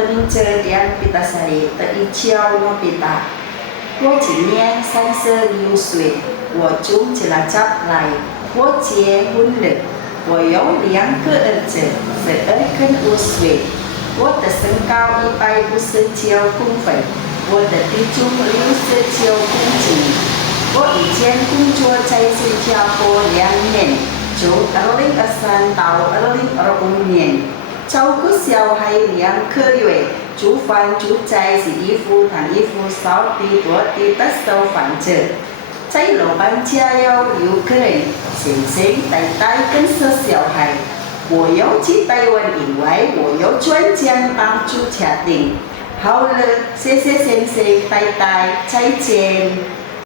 的名字280的一桥诺比达。我今年36岁，我中起了家来，我结婚了，我有2个儿子，12跟5岁。我的身高159公分，我的体重69公斤。我以前工作在新加坡2年，从2023到2025年，照顾小孩2个月，煮饭、煮菜、洗衣服、烫衣服、扫地、拖地、打扫房子。在老板家有6个人，先生、太太跟4小孩。我要去台湾以外，我要赚钱帮助家庭。好了，谢谢先生、太太，再见。